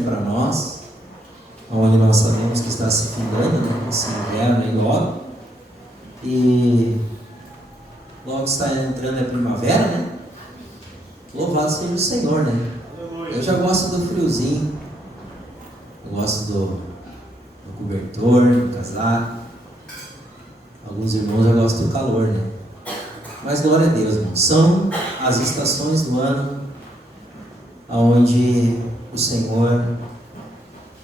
para nós, onde nós sabemos que está se findando, né, esse inverno aí logo, e logo está entrando a primavera, né? Louvado seja o Senhor, né? Eu já gosto do friozinho, eu gosto do cobertor, do casaco. Alguns irmãos já gostam do calor, né? Mas glória a Deus, irmão. São as estações do ano onde o Senhor,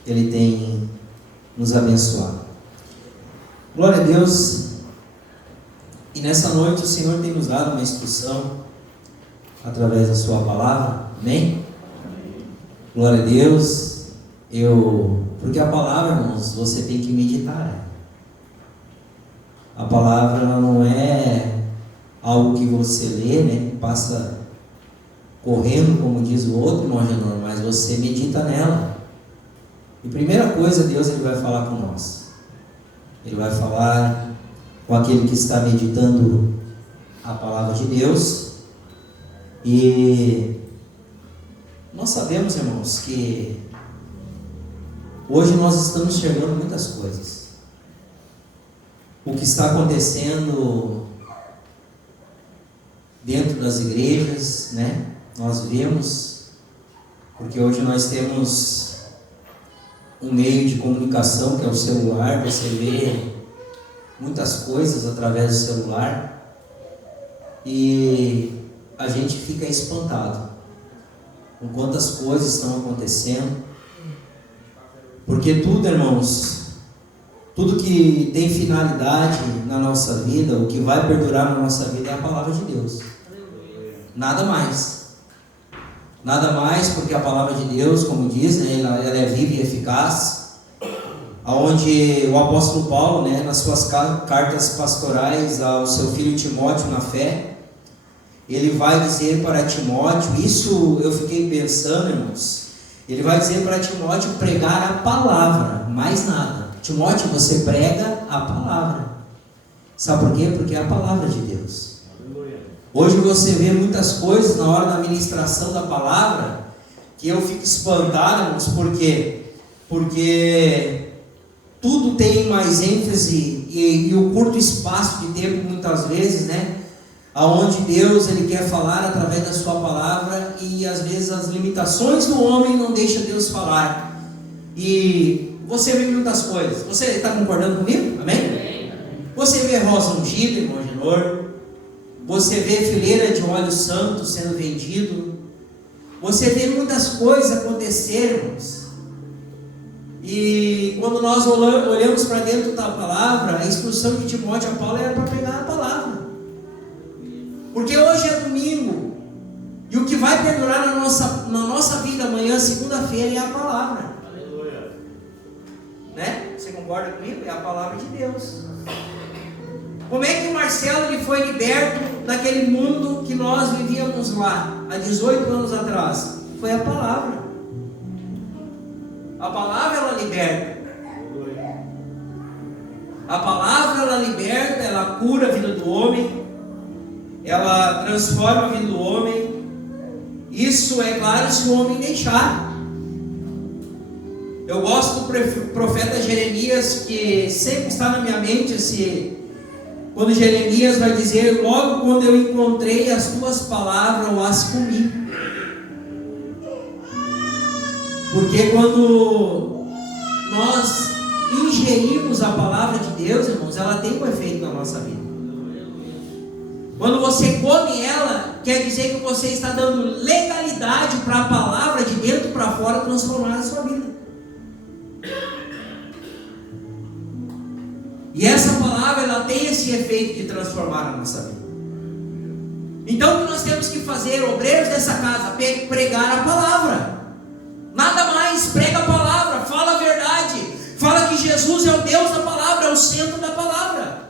Ele tem nos abençoado. Glória a Deus. E nessa noite o Senhor tem nos dado uma instrução através da sua palavra. Amém? Glória a Deus. Porque a palavra, irmãos, você tem que meditar. A palavra não é algo que você lê, né? Passa correndo, como diz o outro, irmão Genor, mas você medita nela. E primeira coisa, Deus ele vai falar com nós. Ele vai falar com aquele que está meditando a palavra de Deus. E nós sabemos, irmãos, que hoje nós estamos enxergando muitas coisas. O que está acontecendo dentro das igrejas, né? Nós vemos, porque hoje nós temos um meio de comunicação que é o celular. Você vê muitas coisas através do celular e a gente fica espantado com quantas coisas estão acontecendo, porque tudo, irmãos, tudo que tem finalidade na nossa vida, o que vai perdurar na nossa vida é a palavra de Deus. Nada mais. Nada mais, porque a palavra de Deus, como diz, né, ela é viva e eficaz. Onde o apóstolo Paulo, né, nas suas cartas pastorais ao seu filho Timóteo na fé, ele vai dizer para Timóteo, isso eu fiquei pensando, irmãos, ele vai dizer para Timóteo pregar a palavra, mais nada. Timóteo, você prega a palavra. Sabe por quê? Porque é a palavra de Deus. Hoje você vê muitas coisas na hora da ministração da palavra que eu fico espantado, irmãos. Por quê? Porque tudo tem mais ênfase e o curto espaço de tempo, muitas vezes, né? Aonde Deus ele quer falar através da sua palavra e às vezes as limitações do homem não deixam Deus falar. E você vê muitas coisas. Você está concordando comigo? Amém? Você vê rosa ungida, irmão Genor. Você vê fileira de óleo santo sendo vendido. Você vê muitas coisas acontecerem, irmãos. E quando nós olhamos para dentro da palavra, a instrução de Timóteo a Paulo era para pregar a palavra. Porque hoje é domingo. E o que vai perdurar na nossa vida amanhã, segunda-feira, é a palavra. Né? Você concorda comigo? É a palavra de Deus. Como é que o Marcelo ele foi liberto daquele mundo que nós vivíamos lá há 18 anos atrás? Foi a palavra. A palavra ela liberta. A palavra ela liberta, ela cura a vida do homem, ela transforma a vida do homem. Isso é claro se o homem deixar. Eu gosto do profeta Jeremias, que sempre está na minha mente quando Jeremias vai dizer: logo quando eu encontrei as tuas palavras, eu as comi. Porque quando nós ingerimos a palavra de Deus, irmãos, ela tem um efeito na nossa vida. Quando você come ela, quer dizer que você está dando legalidade para a palavra de dentro para fora transformar a sua vida. E essa palavra ela tem esse efeito de transformar a nossa vida. Então o que nós temos que fazer, obreiros dessa casa, pregar a palavra. Nada mais, prega a palavra, fala a verdade, fala que Jesus é o Deus da palavra, é o centro da palavra.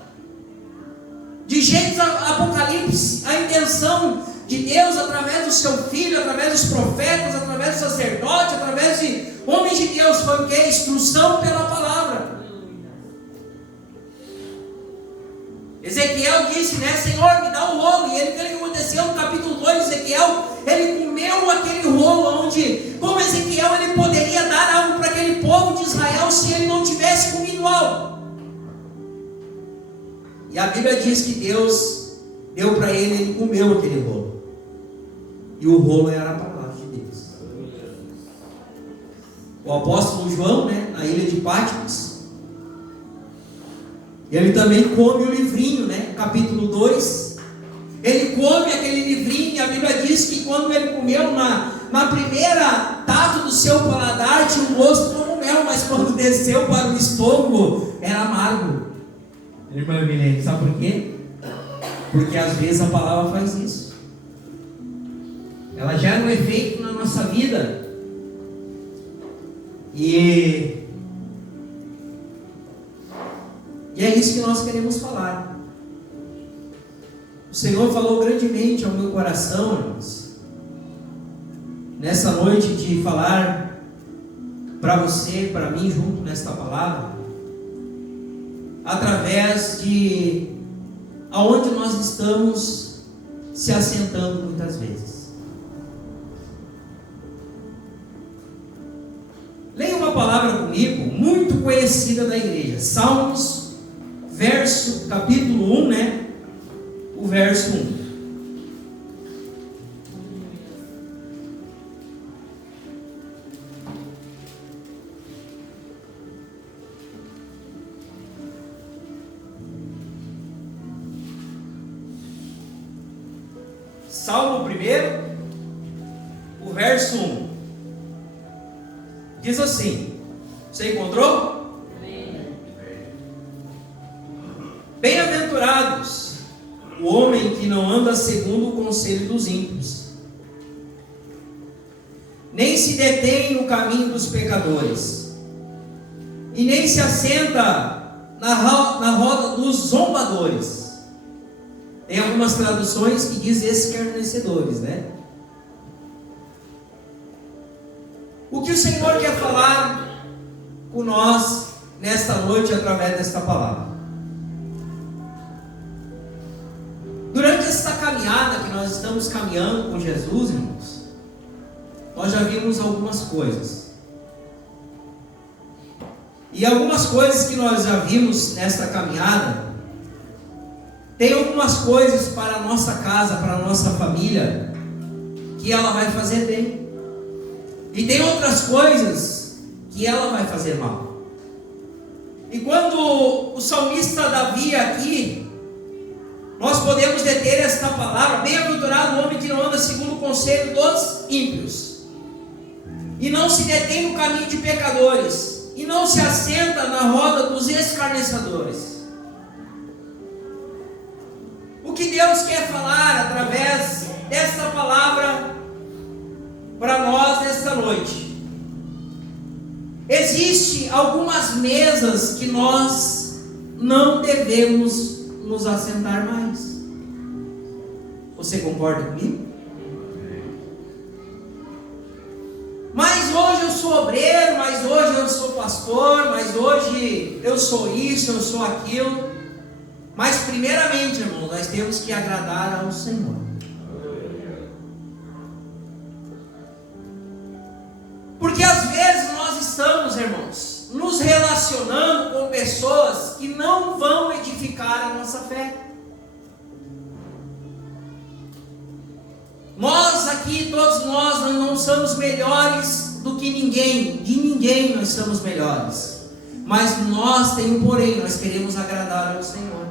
De Gênesis a Apocalipse, a intenção de Deus através do seu Filho, através dos profetas, através do sacerdote, através de homens de Deus, foi o que? Instrução pela palavra. Ezequiel disse, né, Senhor, me dá o rolo. E ele, o que aconteceu no capítulo 2 de Ezequiel, ele comeu aquele rolo onde, como Ezequiel, ele poderia dar E a Bíblia diz que Deus deu para ele comeu aquele rolo. E o rolo era a palavra de Deus. O apóstolo João, né, na ilha de Patmos, ele também come o livrinho, né, capítulo 2. Ele come aquele livrinho e a Bíblia diz que quando ele comeu, na primeira tato do seu paladar tinha um gosto como mel, mas quando desceu para o estômago era amargo. Irmã Milene, sabe por quê? Porque às vezes a palavra faz isso. Ela gera um efeito na nossa vida. E é isso que nós queremos falar. O Senhor falou grandemente ao meu coração, irmãos, nessa noite, de falar para você, para mim, junto nesta palavra, através de aonde nós estamos se assentando muitas vezes. Leia uma palavra comigo, muito conhecida da igreja, Salmos, capítulo 1, né? O verso 1. Salmo 1, o verso 1. Diz assim: você encontrou? Bem-aventurados o homem que não anda segundo o conselho dos ímpios, nem se detém no caminho dos pecadores, e nem se assenta na roda dos zombadores. Tem algumas traduções que dizem escarnecedores, né? O que o Senhor quer falar com nós nesta noite através desta palavra? Durante esta caminhada que nós estamos caminhando com Jesus, irmãos, nós já vimos algumas coisas. E algumas coisas que nós já vimos nesta caminhada, tem algumas coisas para a nossa casa, para a nossa família, que ela vai fazer bem. E tem outras coisas que ela vai fazer mal. E quando o salmista Davi aqui, nós podemos deter esta palavra: bem-aventurado o homem que não anda segundo o conselho dos ímpios, e não se detém no caminho de pecadores, e não se assenta na roda dos escarnecedores. O que Deus quer falar através desta palavra para nós nesta noite? Existem algumas mesas que nós não devemos nos assentar mais. Você concorda comigo? Mas hoje eu sou obreiro, mas hoje eu sou pastor, mas hoje eu sou isso, eu sou aquilo. Mas primeiramente, irmão, nós temos que agradar ao Senhor. Porque às vezes nós estamos, irmãos, nos relacionando com pessoas que não vão edificar a nossa fé. Nós aqui, todos nós não somos melhores do que ninguém. De ninguém nós somos melhores. Mas nós temos, porém, nós queremos agradar ao Senhor.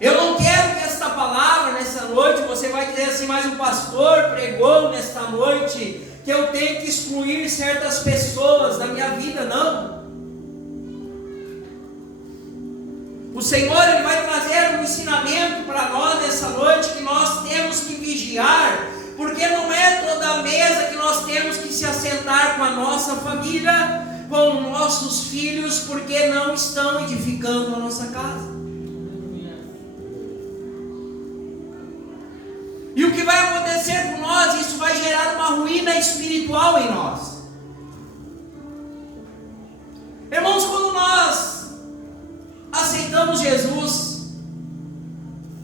Eu não quero que esta palavra, nessa noite, você vai dizer assim: mas o pastor pregou nesta noite que eu tenho que excluir certas pessoas da minha vida. Não. O Senhor, Ele vai trazer um ensinamento para nós nessa noite, que nós temos que vigiar, porque não é toda a mesa que nós temos que se assentar com a nossa família, com nossos filhos, porque não estão edificando a nossa casa. E o que vai acontecer com nós? Isso vai gerar uma ruína espiritual em nós. Irmãos, quando nós aceitamos Jesus,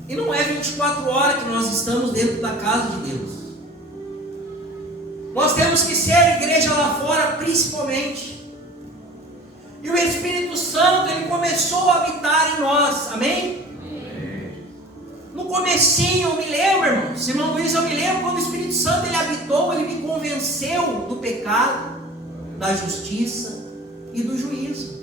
e não é 24 horas que nós estamos dentro da casa de Deus, nós temos que ser igreja lá fora, principalmente. E o Espírito Santo, ele começou a habitar em nós, amém? No comecinho, eu me lembro, irmãos, irmão Luiz, eu me lembro quando o Espírito Santo ele habitou, ele me convenceu do pecado, da justiça e do juízo.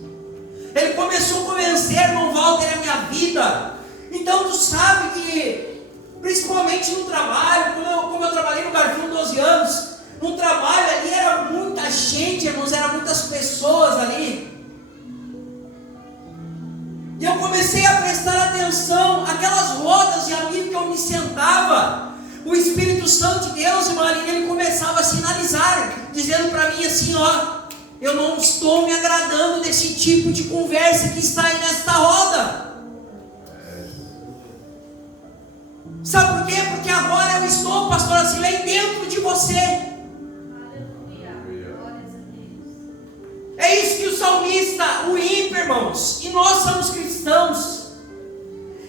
Ele começou a convencer, irmão Walter, a minha vida. Então tu sabe que, principalmente no trabalho, como eu trabalhei no Garfinho 12 anos, no trabalho ali era muita gente, irmãos, eram muitas pessoas ali. E eu comecei a prestar atenção, aquelas rodas de amigos que eu me sentava, o Espírito Santo de Deus, irmão, ele começava a sinalizar, dizendo para mim assim, ó, eu não estou me agradando desse tipo de conversa que está aí nesta roda. Sabe por quê? Porque agora eu estou, pastora Silene, dentro de você. É isso que o salmista, o ímpio, irmãos, e nós somos cristãos.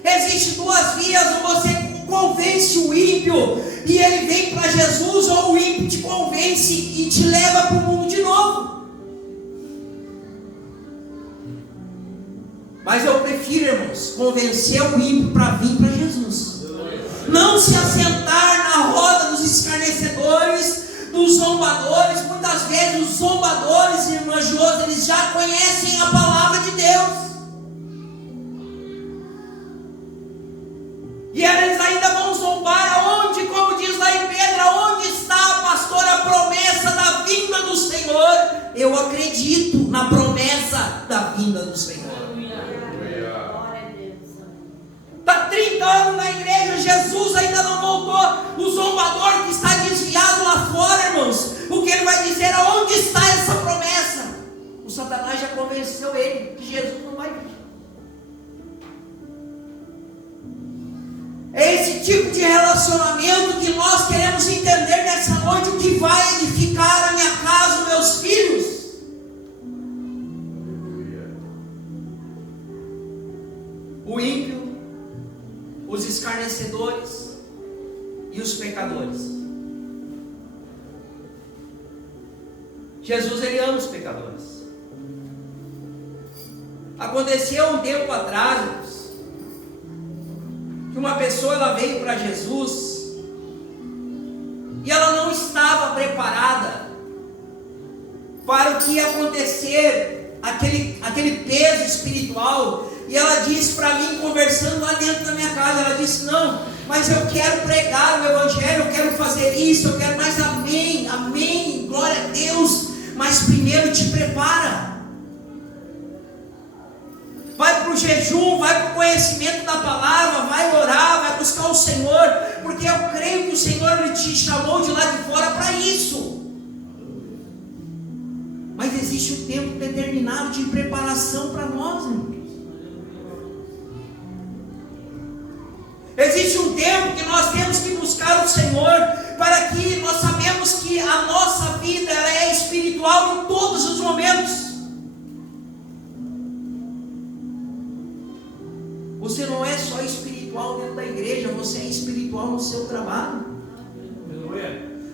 Existem duas vias, ou você convence o ímpio e ele vem para Jesus, ou o ímpio te convence e te leva para o mundo de novo. Mas eu prefiro, irmãos, convencer o ímpio para vir para Jesus. Não se assentar na roda dos escarnecedores, dos zombadores. Muitas vezes os zombadores, irmã Josi, eles já conhecem a palavra de Deus. E eles ainda vão zombar aonde, como diz lá em Pedro, aonde está, pastor, a promessa da vinda do Senhor? Eu acredito na promessa da vinda do Senhor. Está 30 anos na igreja, Jesus ainda não voltou. O zombador que está desviado lá fora, irmãos, o que ele vai dizer? Aonde está essa promessa? O Satanás já convenceu ele que Jesus não vai vir. É esse tipo de relacionamento que nós queremos entender nessa noite, o que vai edificar a minha casa, os meus filhos. O ímpio, os escarnecedores e os pecadores. Jesus, ele ama os pecadores. Aconteceu um tempo atrás, que uma pessoa ela veio para Jesus e ela não estava preparada para o que ia acontecer, aquele peso espiritual. E ela disse para mim, conversando lá dentro da minha casa, ela disse, não, mas eu quero pregar o Evangelho, eu quero fazer isso, eu quero mais, amém, amém, glória a Deus, mas primeiro te prepara. Vai para o jejum, vai para o conhecimento da palavra, vai orar, vai buscar o Senhor, porque eu creio que o Senhor ele te chamou de lá de fora para isso. Mas existe um tempo determinado de preparação para nós, irmão. Existe um tempo que nós temos que buscar o Senhor, para que nós sabemos que a nossa vida ela é espiritual em todos os momentos. Você não é só espiritual dentro da igreja, você é espiritual no seu trabalho.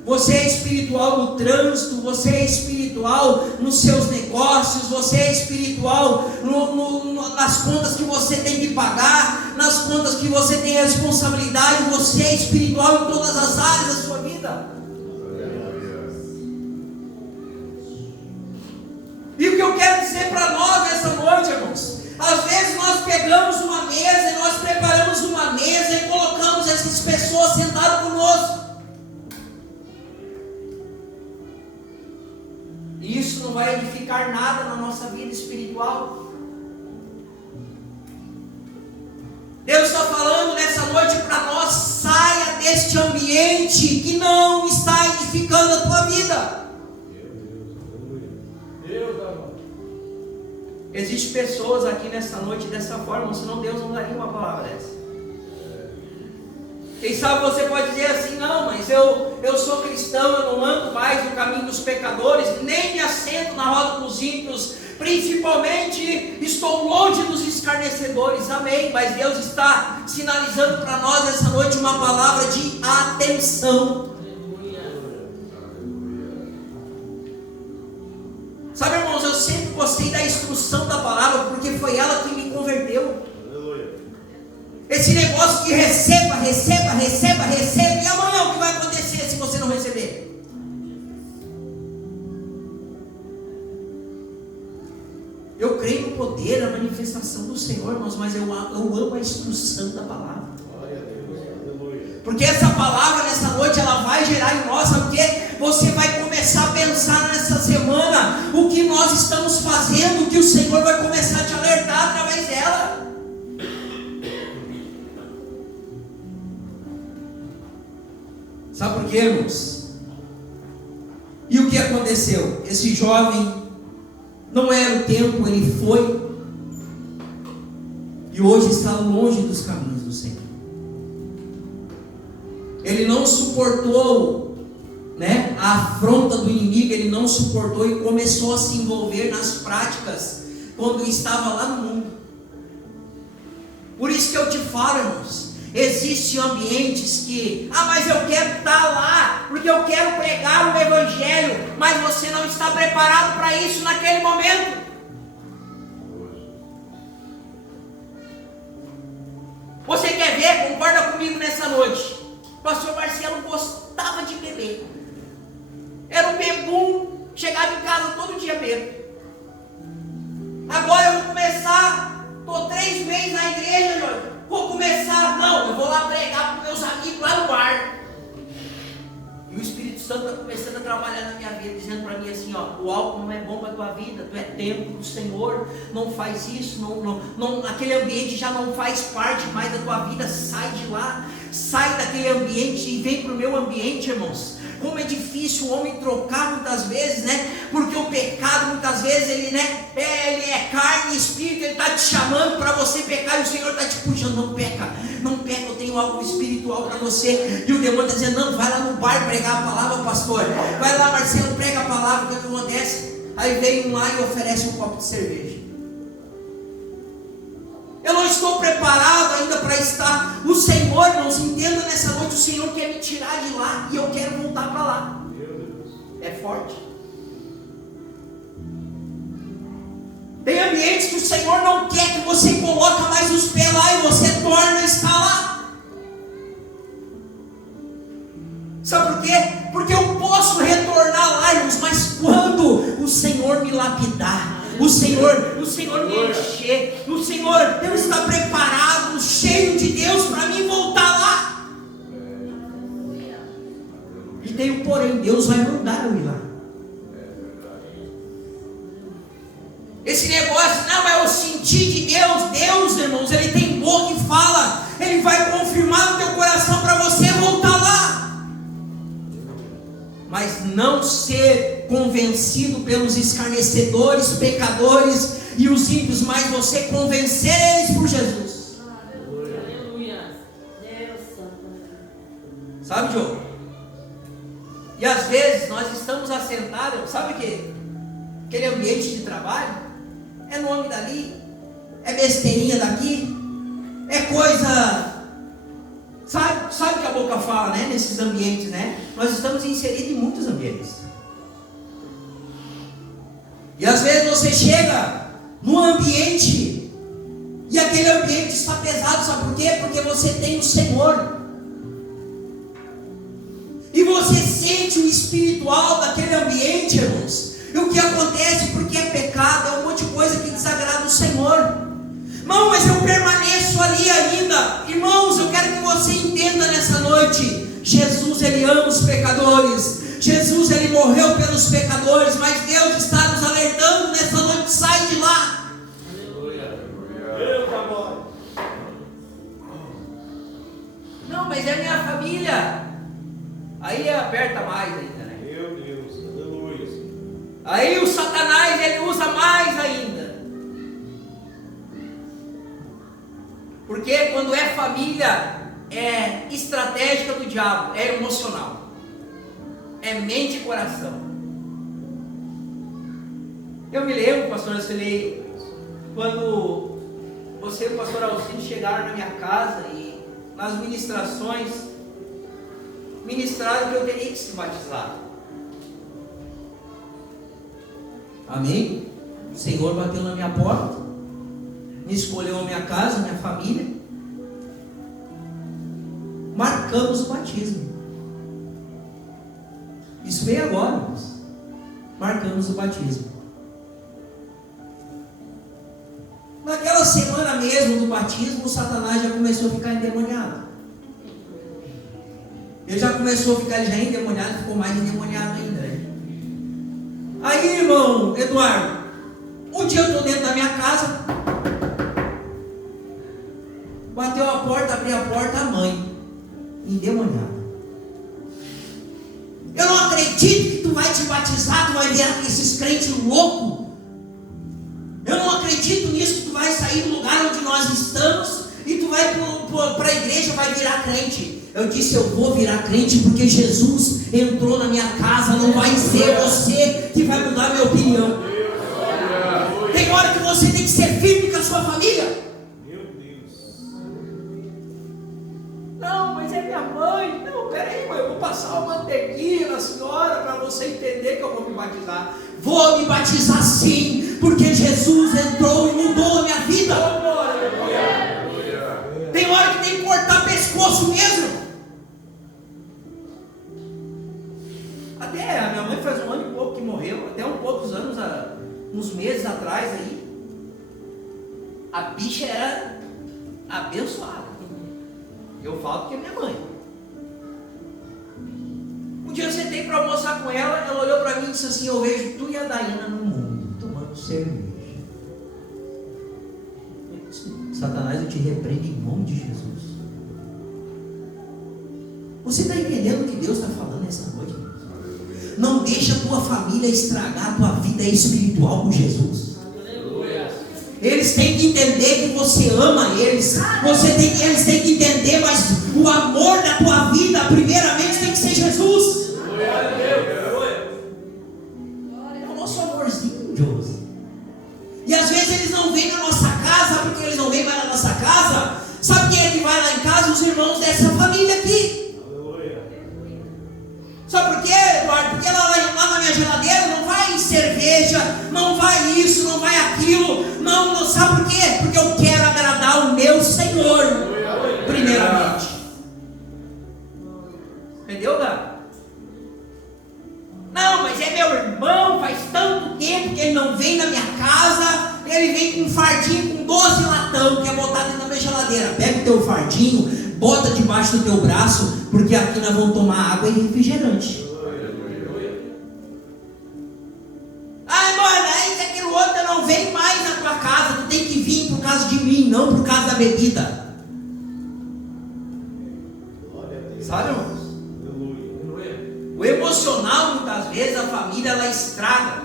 Você é espiritual no trânsito, você é espiritual nos seus negócios, você é espiritual nas contas que você tem que pagar, nas contas que você tem responsabilidade, você é espiritual em todas as áreas da sua vida. E o que eu quero dizer para nós nessa noite, irmãos, às vezes nós pegamos uma mesa e nós preparamos uma mesa e colocamos essas pessoas sentadas conosco. E isso não vai edificar nada na nossa vida espiritual. Deus está falando nessa noite para nós, saia deste ambiente que não está edificando a tua vida. Existem pessoas aqui nessa noite dessa forma, senão Deus não daria uma palavra dessa. Quem sabe você pode dizer assim, não, mas eu sou cristão, eu não ando mais no caminho dos pecadores, nem me assento na roda dos ímpios, principalmente estou longe dos escarnecedores, amém, mas Deus está sinalizando para nós essa noite uma palavra de atenção. Sabe, irmãos, eu sempre gostei da instrução da palavra, porque foi ela que me converteu. Esse negócio de receba, receba, receba, receba, e amanhã o que vai acontecer se você não receber? Eu creio no poder, na manifestação do Senhor, irmãos, mas eu amo a instrução da palavra. Porque essa palavra nessa noite ela vai gerar em nós, sabe o quê? Você vai começar a pensar nessa semana o que nós estamos fazendo, o que o Senhor vai começar a te alertar através dela. Sabe por quê, irmãos? E o que aconteceu? Esse jovem, não era o tempo, ele foi, e hoje está longe dos caminhos do Senhor. Ele não suportou, né, a afronta do inimigo, ele não suportou e começou a se envolver nas práticas quando estava lá no mundo. Por isso que eu te falo, irmãos, existem ambientes que, mas eu quero estar lá, porque eu quero pregar o evangelho, mas você não está preparado para isso naquele momento. Você quer ver? Concorda comigo nessa noite? O pastor Marcelo gostava de beber. Era um bebum, chegava em casa todo dia bebo. Agora eu vou começar, estou 3 meses na igreja, Jorge. Vou começar, não, eu vou lá pregar para meus amigos lá no bar. E o Espírito Santo está começando a trabalhar na minha vida, dizendo para mim assim, o álcool não é bom para a tua vida, tu é templo do Senhor, não faz isso, não, aquele ambiente já não faz parte mais da tua vida, sai de lá, sai daquele ambiente e vem para o meu ambiente, irmãos. Como é difícil o homem trocar muitas vezes, né? Porque o pecado muitas vezes ele é carne e espírito, ele está te chamando para você pecar e o Senhor está te puxando, não peca, eu tenho algo espiritual para você. E o demônio está dizendo, não, vai lá no bar pregar a palavra, pastor, vai lá, Marcelo, prega a palavra, o que acontece? Aí vem um lá e oferece um copo de cerveja. Eu não estou preparado ainda para estar. O Senhor, irmãos, entenda nessa noite, o Senhor quer me tirar de lá e eu quero voltar para lá. É forte. Tem ambientes que o Senhor não quer que você coloque mais os pés lá e você torna a estar lá. Sabe por quê? Porque eu posso retornar lá, irmãos, mas quando o Senhor me lapidar, o Senhor me encher, o Senhor, Deus está preparado, cheio de Deus para mim voltar lá. E tem um porém, Deus vai mandar eu ir lá. Esse negócio, não, mas eu senti de Deus, irmãos, Ele tem boca e fala, Ele vai confirmar no teu coração para você voltar lá. Mas não ser convencido pelos escarnecedores, pecadores e os ímpios, mas você convencer eles por Jesus. Aleluia. Deus Santo. Sabe, João? E às vezes nós estamos assentados, sabe o que? Aquele ambiente de trabalho é nome dali, é besteirinha daqui, é coisa. Sabe o que a boca fala, né? Nesses ambientes, né? Nós estamos inseridos em muitos ambientes. E às vezes você chega num ambiente e aquele ambiente está pesado, sabe por quê? Porque você tem o Senhor. E você sente o espiritual daquele ambiente, irmãos. E o que acontece? Porque é pecado, é um monte de coisa que desagrada o Senhor. Irmão, mas eu permaneço ali ainda. Irmãos, eu quero que você entenda nessa noite. Jesus, Ele ama os pecadores. Jesus, Ele morreu pelos pecadores. Mas Deus está nos alertando nessa noite. Sai de lá. Aleluia. Não, mas é minha família. Aí aperta mais ainda, né? Meu Deus, aleluia. Aí o Satanás, ele usa mais ainda. Porque quando é família, é estratégica do diabo, é emocional, é mente e coração. Eu me lembro, pastor Arcelei, quando você e o pastor Alcino chegaram na minha casa e nas ministrações ministraram que eu teria que se batizar. Amém? O Senhor bateu na minha porta, me escolheu a minha casa, a minha família. Marcamos o batismo. Isso veio agora, irmãos. Marcamos o batismo. Naquela semana mesmo do batismo, o Satanás já começou a ficar endemoniado. Ele já começou a ficar já endemoniado, ficou mais endemoniado ainda, né? Aí, irmão Eduardo, um dia eu estou dentro da minha casa, bateu a porta, abri a porta, a mãe, endemoniada. Eu não acredito que tu vai te batizar, tu vai ver esses crentes loucos. Eu não acredito nisso, que tu vai sair do lugar onde nós estamos e tu vai para a igreja, vai virar crente. Eu disse, eu vou virar crente porque Jesus entrou na minha casa, não vai ser você que vai mudar a minha opinião. Tem hora que você tem que ser firme com a sua família. Meu Deus. Não, mas é minha mãe. Não, peraí, mãe, eu vou passar uma manteiguinha na senhora para você entender que eu vou me batizar. Vou me batizar sim, porque Jesus entrou e mudou a minha vida. Tem hora que tem que cortar pescoço mesmo. Até a minha mãe faz 1 ano e pouco que morreu, até poucos anos, uns meses atrás aí, a bicha era abençoada. Eu falo que é minha mãe. Um dia eu sentei para almoçar com ela, ela olhou para mim e disse assim, eu vejo tu e a Daína no mundo, tomando cerveja. Eu disse, Satanás, eu te repreendo em nome de Jesus. Você está entendendo o que Deus está falando essa noite? Não deixa a tua família estragar a tua vida espiritual com Jesus. Eles têm que entender que você ama eles. Eles têm que entender, mas o amor da tua vida, primeiramente, tem que ser Jesus. É o nosso amorzinho, Deus. E às vezes eles não vêm na nossa casa, porque eles não vêm mais na nossa casa. Sabe quem é que vai lá em casa? Os irmãos dessa família aqui. Sabe por quê, Eduardo? Porque lá na minha geladeira não vai cerveja, não vai isso, não vai aquilo. Não, sabe por quê? Porque eu quero agradar o meu Senhor, primeiramente. Entendeu, cara? Não, mas é meu irmão, faz tanto tempo que ele não vem na minha casa. Ele vem com um fardinho com 12 latão, que é botar dentro da minha geladeira. Pega o teu fardinho, bota debaixo do teu braço, porque aqui nós vamos tomar água e refrigerante. Ah, mano, aí que aquilo outro não vem mais na tua casa, tu tem que vir por causa de mim, não por causa da bebida. Sabe, irmãos? O emocional, muitas vezes, a família, ela estraga.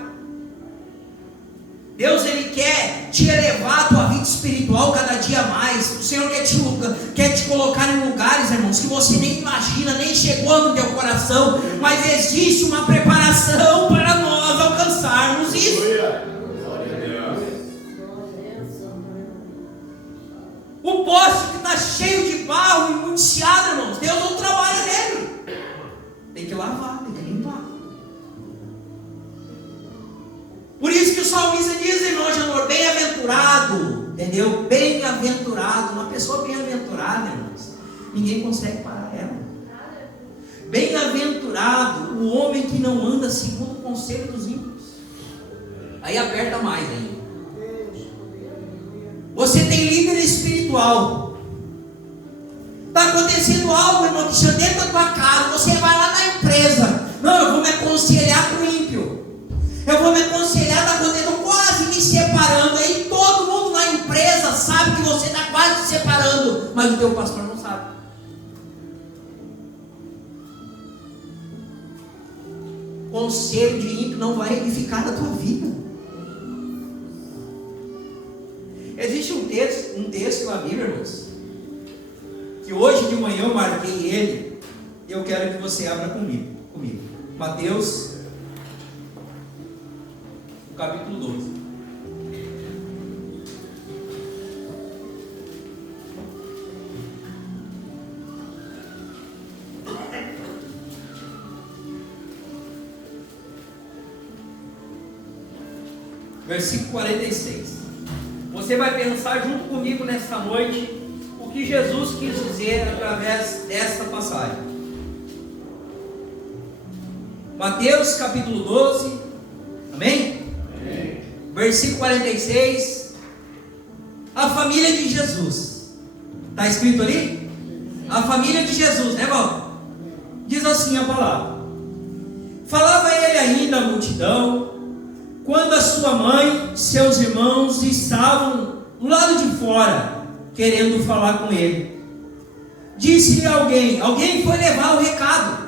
Deus, Ele quer te elevar a tua vida espiritual cada dia mais. O Senhor quer te colocar em lugares, irmãos, que você nem imagina, nem chegou no teu coração. Mas existe uma preparação para nós alcançarmos isso. O poste que está cheio de barro e muito chiado, irmãos, Deus não trabalha nele. Tem que lavar, tem que limpar. Por isso que o salmista diz, irmão Janor, bem-aventurado, entendeu? Bem-aventurado, uma pessoa bem-aventurada, irmãos, ninguém consegue parar ela. Bem-aventurado o homem que não anda segundo o conselho dos ímpios. Aí aperta mais ainda. Você tem líder espiritual. Está acontecendo algo, irmão, que está dentro da tua casa. Você vai lá na empresa. Não, eu vou me aconselhar com o ímpio. Eu vou me aconselhar, está acontecendo, quase me separando. Aí todo mundo na empresa sabe que você está quase se separando, mas o teu pastor não sabe. Conselho de ímpio não vai edificar a tua vida. Existe um texto na Bíblia, irmãos, que hoje de manhã eu marquei ele, e eu quero que você abra comigo. Mateus, capítulo 12. versículo 46. Você vai pensar junto comigo nesta noite o que Jesus quis dizer através desta passagem. Mateus capítulo 12, amém? Amém. Versículo 46. A família de Jesus. Está escrito ali? A família de Jesus, né, irmão? Diz assim a palavra: falava ele ainda à multidão, quando a sua mãe, seus irmãos estavam do lado de fora, querendo falar com ele. Disse-lhe alguém foi levar o recado,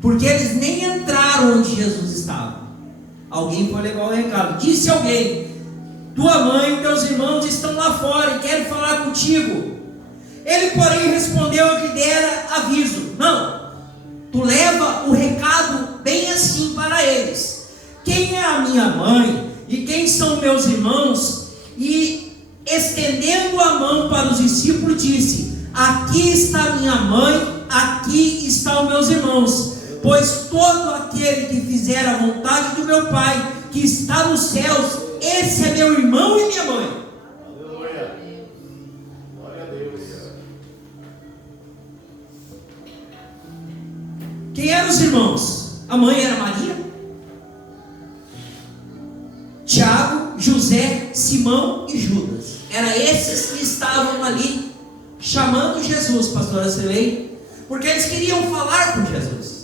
porque eles nem entraram onde Jesus estava. Alguém foi levar o recado. Disse alguém: tua mãe e teus irmãos estão lá fora e querem falar contigo. Ele, porém, respondeu que dera aviso: não, tu leva o recado bem assim para eles. Quem é a minha mãe e quem são meus irmãos? E estendendo a mão para os discípulos, disse: aqui está minha mãe, aqui estão meus irmãos. Pois todo aquele que fizer a vontade do meu Pai, que está nos céus, esse é meu irmão e minha mãe. Aleluia. Glória a Deus. Quem eram os irmãos? A mãe era Maria, Tiago, José, Simão e Judas. Era esses que estavam ali chamando Jesus, pastora Celei, porque eles queriam falar com Jesus.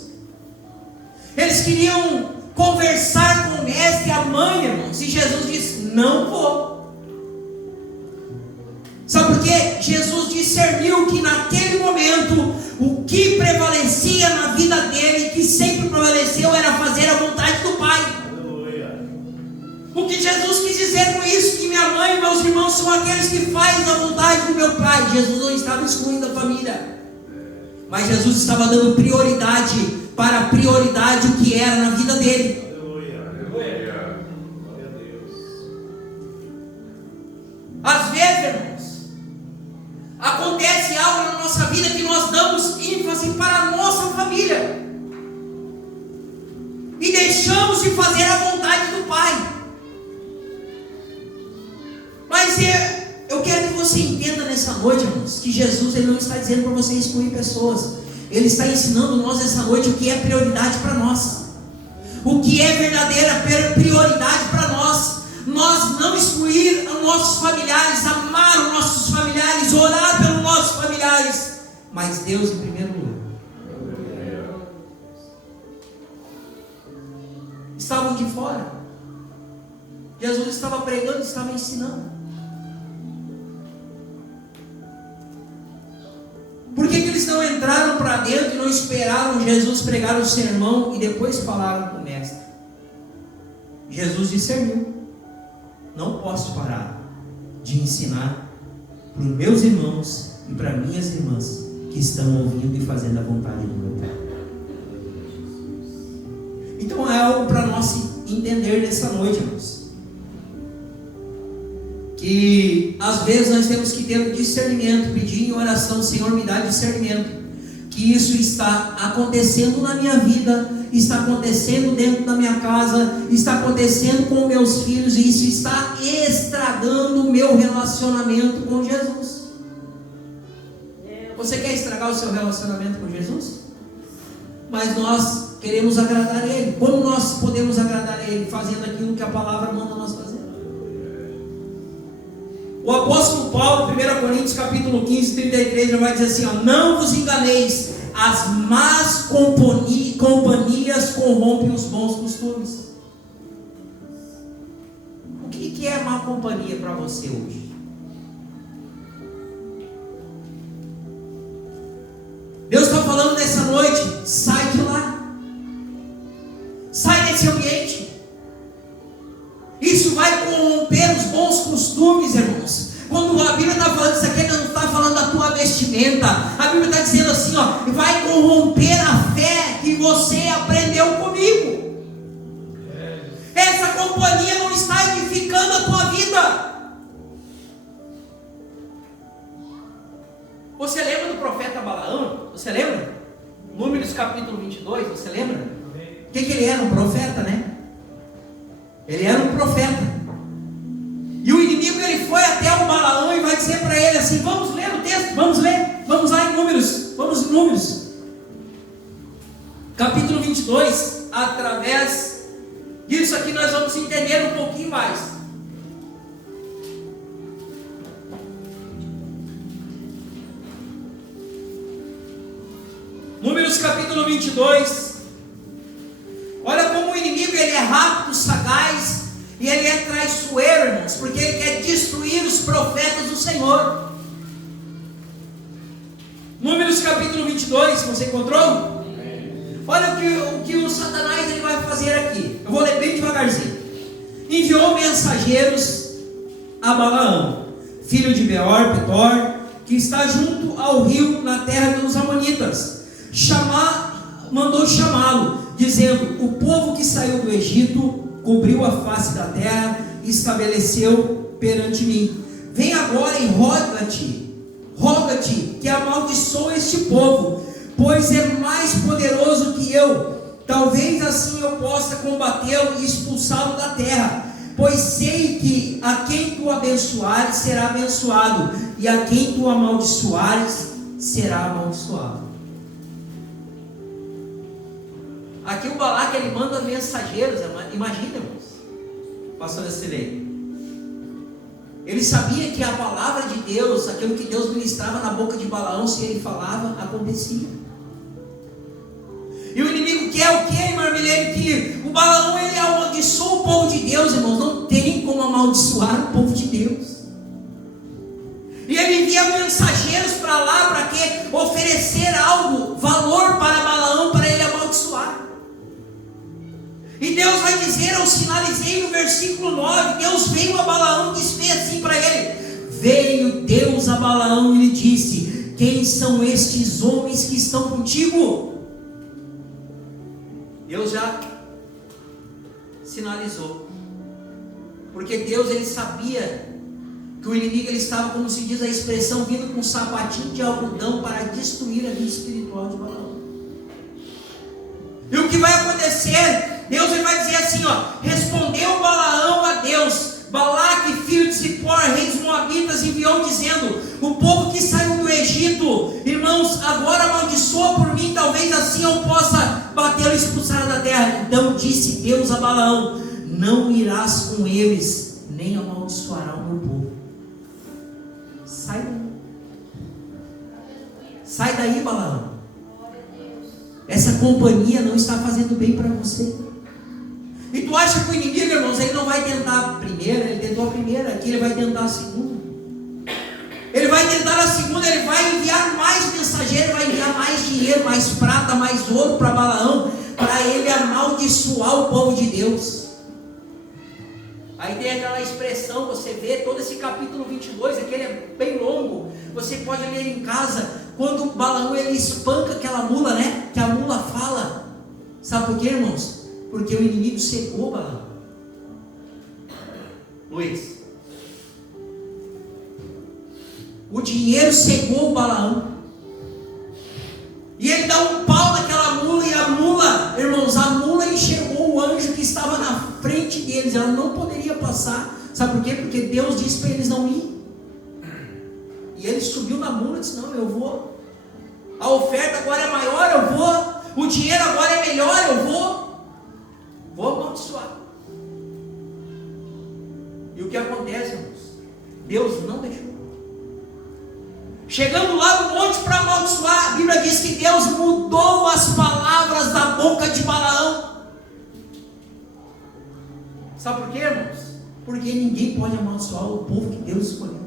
Eles queriam conversar com o mestre. A mãe, irmãos, e Jesus disse: não vou. Sabe por quê? Jesus discerniu que naquele momento o que prevalecia na vida dele, que sempre prevaleceu, era fazer a vontade do Pai. Aleluia. O que Jesus quis dizer com isso? Que minha mãe e meus irmãos são aqueles que fazem a vontade do meu Pai. Jesus não estava excluindo a família, mas Jesus estava dando prioridade para a prioridade o que era na vida dele. Aleluia. Aleluia. Glória a Deus. Às vezes, irmãos, acontece algo na nossa vida que nós damos ênfase para a nossa família e deixamos de fazer a vontade do Pai. Mas eu quero que você entenda nessa noite, irmãos, que Jesus, ele não está dizendo para você excluir pessoas. Ele está ensinando nós essa noite o que é prioridade para nós, o que é verdadeira prioridade para nós. Nós não excluir os nossos familiares, amar os nossos familiares, orar pelos nossos familiares, mas Deus em primeiro lugar. Estavam de fora. Jesus estava pregando, estava ensinando. Por que eles não entraram para dentro e não esperaram Jesus pregar o sermão e depois falaram com o mestre? Jesus discerniu: não posso parar de ensinar para os meus irmãos e para minhas irmãs que estão ouvindo e fazendo a vontade do meu Pai. Então é algo para nós entender nessa noite, irmãos, que às vezes nós temos que ter um discernimento, pedir em oração: Senhor, me dá discernimento, que isso está acontecendo na minha vida, está acontecendo dentro da minha casa, está acontecendo com meus filhos, e isso está estragando o meu relacionamento com Jesus. Você quer estragar o seu relacionamento com Jesus? Mas nós queremos agradar a Ele. Como nós podemos agradar a Ele? Fazendo aquilo que a palavra manda nós fazer. O apóstolo Paulo, 1 Coríntios capítulo 15, 33, já vai dizer assim: ó, não vos enganeis, as más companhias corrompem os bons costumes. O que é má companhia para você hoje? Deus está falando nessa noite: sai de lá, sai desse ambiente. Isso vai corromper os bons costumes, irmãos. Quando a Bíblia está falando isso aqui, não está falando da tua vestimenta. A Bíblia está dizendo assim, ó, vai corromper a fé que você aprendeu comigo. Essa companhia não está edificando a tua vida. Você lembra do profeta Balaão? Você lembra? Números capítulo 22, você lembra? O que ele era? Um profeta, né? Ele era um profeta. foi até o Balaão e vai dizer para ele assim: vamos ler o texto, vamos ler, vamos lá em Números, vamos em Números, capítulo 22, através disso aqui nós vamos entender um pouquinho mais. Números capítulo 22, olha como o inimigo ele é rápido, sagaz, e ele é traiçoeiro, irmãos, porque ele quer destruir os profetas do Senhor. Números capítulo 22, você encontrou? Olha o que o Satanás ele vai fazer aqui. Eu vou ler bem devagarzinho. Enviou mensageiros a Balaão, filho de Beor, que está junto ao rio na terra dos Amonitas. Mandou chamá-lo, dizendo: o povo que saiu do Egito cobriu a face da terra e estabeleceu perante mim. Vem agora e roga-te que amaldiçoe este povo, pois é mais poderoso que eu. Talvez assim eu possa combatê-lo e expulsá-lo da terra, pois sei que a quem tu abençoares será abençoado, e a quem tu amaldiçoares será amaldiçoado. Aqui o Balaque ele manda mensageiros, imagina, irmãos, pastor Estelei. Ele sabia que a palavra de Deus, aquilo que Deus ministrava na boca de Balaão, se ele falava, acontecia. E o inimigo quer o que, irmão Milene? Que o Balaão ele amaldiçoa o povo de Deus, irmãos. Não tem como amaldiçoar o povo de Deus. E ele envia mensageiros para lá, para quê? Oferecer algo, valor para Balaão, para ele amaldiçoar. E Deus vai dizer: eu sinalizei no versículo 9, Deus veio a Balaão e disse assim para ele: veio Deus a Balaão e lhe disse: quem são estes homens que estão contigo? Deus já sinalizou, porque Deus ele sabia que o inimigo ele estava, como se diz a expressão, vindo com um sapatinho de algodão para destruir a vida espiritual de Balaão. E o que vai acontecer? Deus ele vai dizer assim, respondeu Balaão a Deus: Balaque, filho de Zippor, rei dos Moabitas, enviou dizendo: o povo que saiu do Egito, irmãos, agora amaldiçoa por mim, talvez assim eu possa batê-lo e expulsar da terra. Então disse Deus a Balaão: não irás com eles, nem amaldiçoará o meu povo. Sai daí, Balaão. Essa companhia não está fazendo bem para você. E tu acha que o inimigo, irmãos, ele não vai tentar a primeira? Ele tentou a primeira, aqui ele vai tentar a segunda. Ele vai tentar a segunda, ele vai enviar mais mensageiros, vai enviar mais dinheiro, mais prata, mais ouro para Balaão, para ele amaldiçoar o povo de Deus. Aí tem aquela expressão, você vê todo esse capítulo 22, aquele é bem longo, você pode ler em casa, quando Balaão ele espanca aquela mula, né? Que a mula fala. Sabe por quê, irmãos? Porque o inimigo cegou Balaão. Luiz, o dinheiro cegou o Balaão, e ele dá um pau naquela mula, e a mula, irmãos, a mula enxergou o anjo que estava na frente deles, ela não poderia passar. Sabe por quê? Porque Deus disse para eles não ir. E ele subiu na mula e disse: não, eu vou, a oferta agora é maior, eu vou, o dinheiro agora é melhor, eu vou amaldiçoar. E o que acontece, irmãos? Deus não deixou. Chegando lá no monte para amaldiçoar, a Bíblia diz que Deus mudou as palavras da boca de Balaão. Sabe por quê, irmãos? Porque ninguém pode amaldiçoar o povo que Deus escolheu.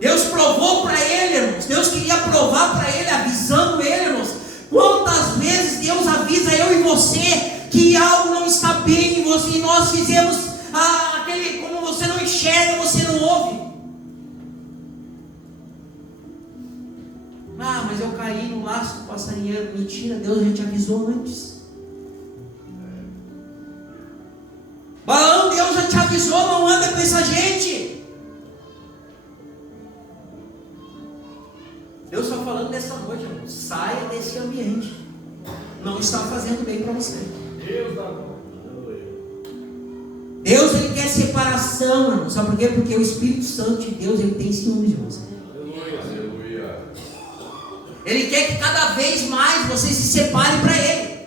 Deus provou para ele, irmãos. Deus queria provar para ele, avisando ele, irmãos. Quantas vezes Deus avisa eu e você que algo não está bem em você, e nós fizemos aquele, como você não enxerga, você não ouve. Mas eu caí no laço do passarinheiro. Mentira, Deus já te avisou antes. Balaão, Deus já te avisou, não anda com essa gente. Deus está falando nessa noite, irmão. Saia desse ambiente. Não está fazendo bem para você. Deus, ele quer separação, irmão. Sabe por quê? Porque o Espírito Santo de Deus, ele tem ciúme de você. Aleluia. Ele quer que cada vez mais você se separe para Ele.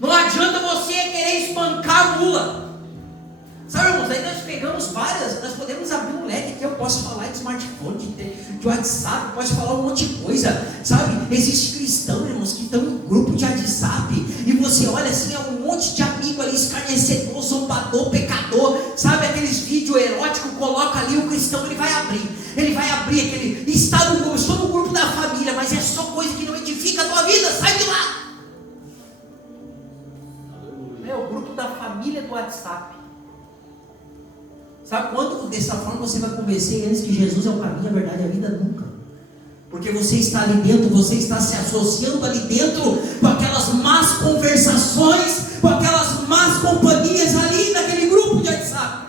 Não adianta você querer espancar a mula. Sabe, irmãos, aí nós pegamos várias, nós podemos abrir um leque aqui, eu posso falar de smartphone, de WhatsApp, posso falar um monte de coisa, sabe? Existe cristão, irmãos, que estão em grupo de WhatsApp, e você olha assim, é um monte de amigo ali, escarnecedor, zombador, pecador, sabe? Aqueles vídeos eróticos, coloca ali, o cristão, ele vai abrir aquele, está no grupo, estou no grupo da família, mas é só coisa que não edifica a tua vida, sai de lá! É o grupo da família do WhatsApp. Sabe quando dessa forma você vai convencer eles que Jesus é o caminho, a verdade e a vida? Nunca. Porque você está ali dentro, você está se associando ali dentro com aquelas más conversações, com aquelas más companhias ali naquele grupo de WhatsApp.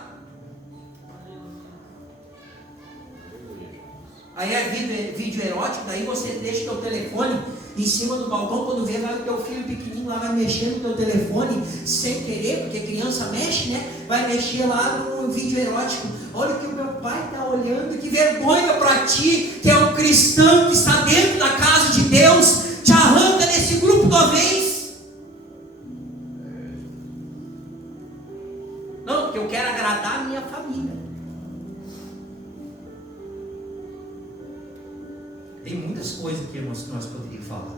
Aí é vídeo erótico, daí você deixa o teu telefone em cima do balcão, quando vê, vai o teu filho pequenininho lá, vai mexer no teu telefone, sem querer, porque criança mexe, né? Vai mexer lá no vídeo erótico. Olha o que o meu pai está olhando, que vergonha para ti, que é um cristão que está dentro da casa de Deus, te arranca desse grupo de uma vez. Não, porque eu quero agradar a minha família. Tem muitas coisas aqui, irmãos, que nós poderíamos falar.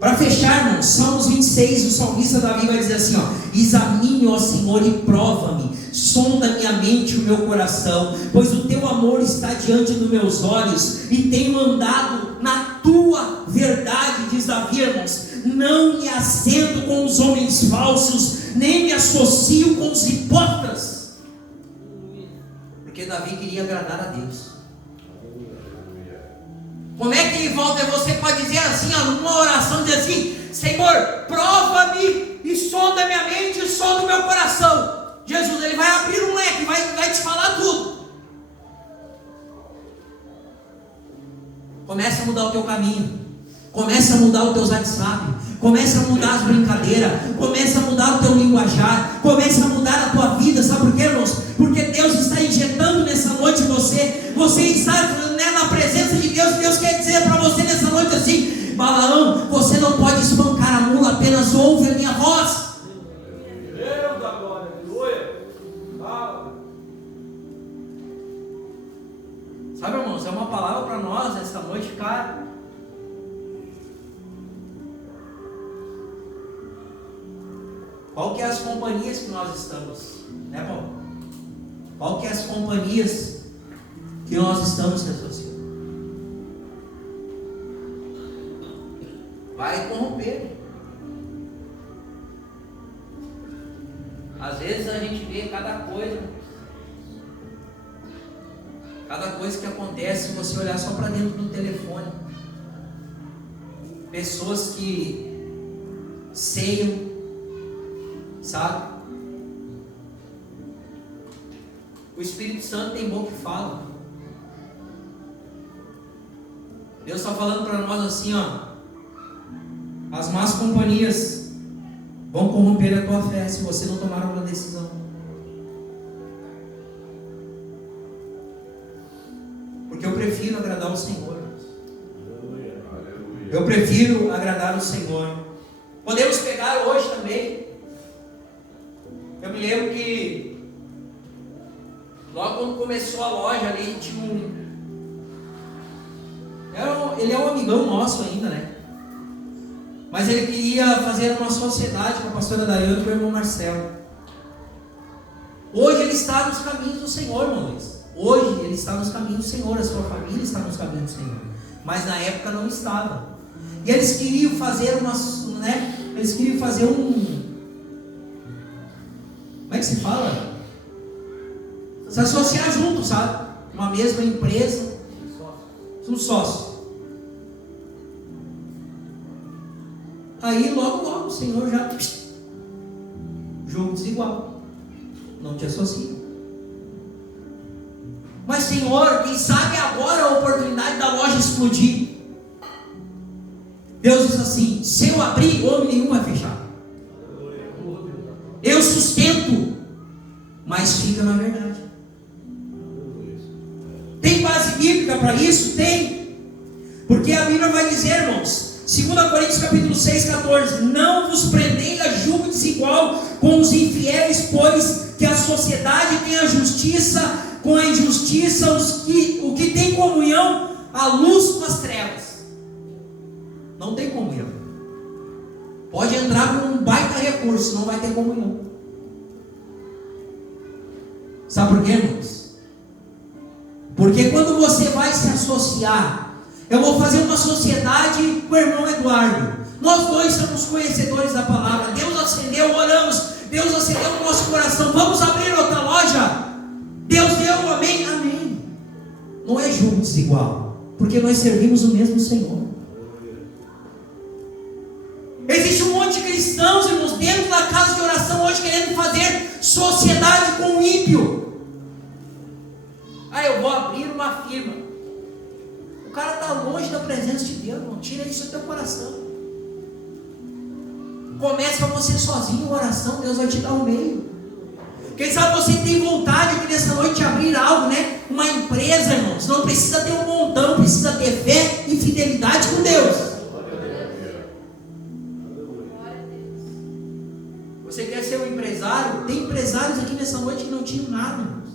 Para fechar, irmãos, Salmos 26, o salmista Davi vai dizer assim, ó: examine, ó Senhor, e prova-me, sonda minha mente e o meu coração, pois o teu amor está diante dos meus olhos, e tenho andado na tua verdade, diz Davi, irmãos. Não me assento com os homens falsos, nem me associo com os hipócritas. Porque Davi queria agradar a Deus. Como é que ele volta? Você pode dizer assim, ó, numa oração, dizer assim: Senhor, prova-me e sonda minha mente e sonda o meu coração. Jesus, ele vai abrir um leque, vai te falar tudo. Começa a mudar o teu caminho, começa a mudar os teus WhatsApp, começa a mudar as brincadeiras, começa a mudar o teu linguajar, começa a mudar a tua vida. Sabe por quê, irmãos? Porque Deus está injetando nessa noite você está, né, na presença de Deus. Deus quer dizer para você nessa noite assim: Balaão, você não pode espancar a mula, apenas ouve a minha voz. Deus da glória, aleluia. Sabe, irmãos, é uma palavra para nós essa noite, cara. Qual que é as companhias que nós estamos, né, Paulo? Qual que é as companhias que nós estamos se associando? Vai corromper. Às vezes a gente vê cada coisa que acontece se você olhar só para dentro do telefone. Pessoas que ceiam, sabe? O Espírito Santo tem boca que fala. Deus está falando para nós assim, ó: as más companhias vão corromper a tua fé se você não tomar uma decisão. Porque eu prefiro agradar o Senhor. Eu prefiro agradar o Senhor. Podemos pegar hoje também. Eu me lembro que logo quando começou a loja ali, tinha ele é um amigão nosso ainda, né? Mas ele queria fazer uma sociedade com a pastora Daiane e com o irmão Marcelo. Hoje ele está nos caminhos do Senhor, irmão Luiz. Hoje ele está nos caminhos do Senhor, a sua família está nos caminhos do Senhor. Mas na época não estava. E eles queriam fazer eles queriam fazer como é que se fala? Se associar junto, sabe? Uma mesma empresa. Um sócio. Aí logo o Senhor já jogo desigual. Não te associa. Mas Senhor, quem sabe agora a oportunidade da loja explodir. Deus diz assim: se eu abrir, homem nenhum vai fechar. Eu sustento, mas fica na verdade. Tem base bíblica para isso? Tem. Porque a Bíblia vai dizer, irmãos, 2 Coríntios capítulo 6, 14: não vos prendei a julgo desigual com os infiéis, pois que a sociedade tem a justiça com a injustiça, o que tem comunhão, a luz com as trevas. Não tem comunhão. Pode entrar com um baita recurso, não vai ter comunhão. Sabe por quê, irmãos? Porque quando você vai se associar, eu vou fazer uma sociedade com o irmão Eduardo. Nós dois somos conhecedores da palavra. Deus acendeu, oramos. Deus acendeu o nosso coração. Vamos abrir outra loja? Deus deu, amém? Amém. Não é jogo desigual, porque nós servimos o mesmo Senhor. Existe um monte de cristãos, irmãos, dentro da casa de oração hoje querendo fazer sociedade com o ímpio. Eu vou abrir uma firma. O cara está longe da presença de Deus, irmão. Tira isso do teu coração. Comece para você sozinho a oração, Deus vai te dar um meio. Quem sabe você tem vontade aqui nessa noite de abrir algo, né? Uma empresa, irmãos. Não precisa ter um montão, precisa ter fé e fidelidade com Deus. Você quer ser um empresário? Tem empresários aqui nessa noite que não tinham nada, irmãos.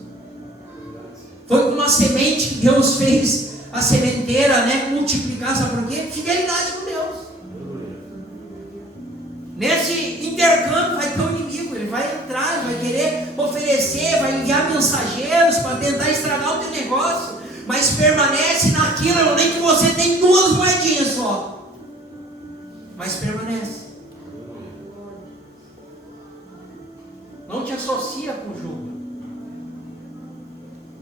Foi com uma semente que Deus fez a sementeira, né, multiplicar, sabe por quê? Fidelidade com Deus. Nesse intercâmbio vai ter um inimigo, ele vai entrar, ele vai querer oferecer, vai enviar mensageiros para tentar estragar o teu negócio, mas permanece naquilo, nem que você tem 2 moedinhas só, mas permanece. Não te associa com o jogo.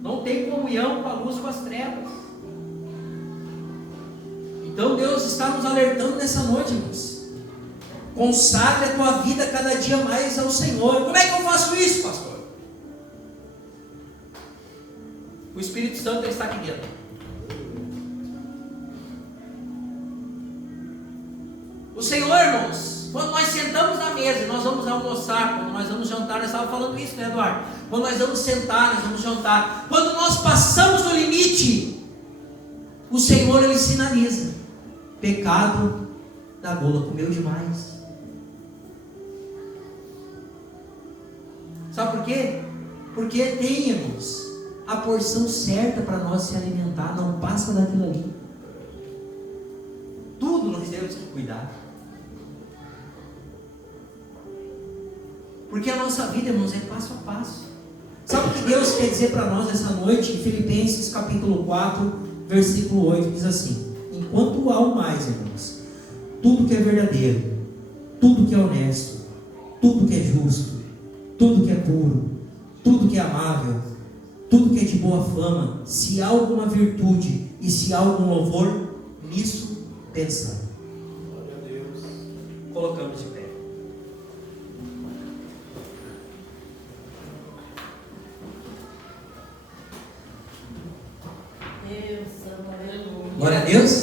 Não tem comunhão com a luz, com as trevas. Então Deus está nos alertando nessa noite, irmãos. Consagre a tua vida cada dia mais ao Senhor. Como é que eu faço isso, pastor? O Espírito Santo está aqui dentro. O Senhor, irmãos, quando nós sentamos na mesa, nós vamos almoçar, quando nós vamos jantar, nós estávamos falando isso, né, Eduardo? Quando nós vamos sentar, nós vamos jantar. Quando nós passamos do limite, o Senhor, Ele sinaliza: pecado da gula, comeu demais. Sabe por quê? Porque tem, irmãos, a porção certa para nós se alimentar, não passa daquilo ali. Tudo nós temos que cuidar. Porque a nossa vida, irmãos, é passo a passo. Sabe o que Deus quer dizer para nós essa noite? Em Filipenses capítulo 4, versículo 8, diz assim: enquanto há o mais, irmãos, tudo que é verdadeiro, tudo que é honesto, tudo que é justo, tudo que é puro, tudo que é amável, tudo que é de boa fama, se há alguma virtude e se há algum louvor, nisso pensar. Glória a Deus. Colocamos de pé. Glória a Deus.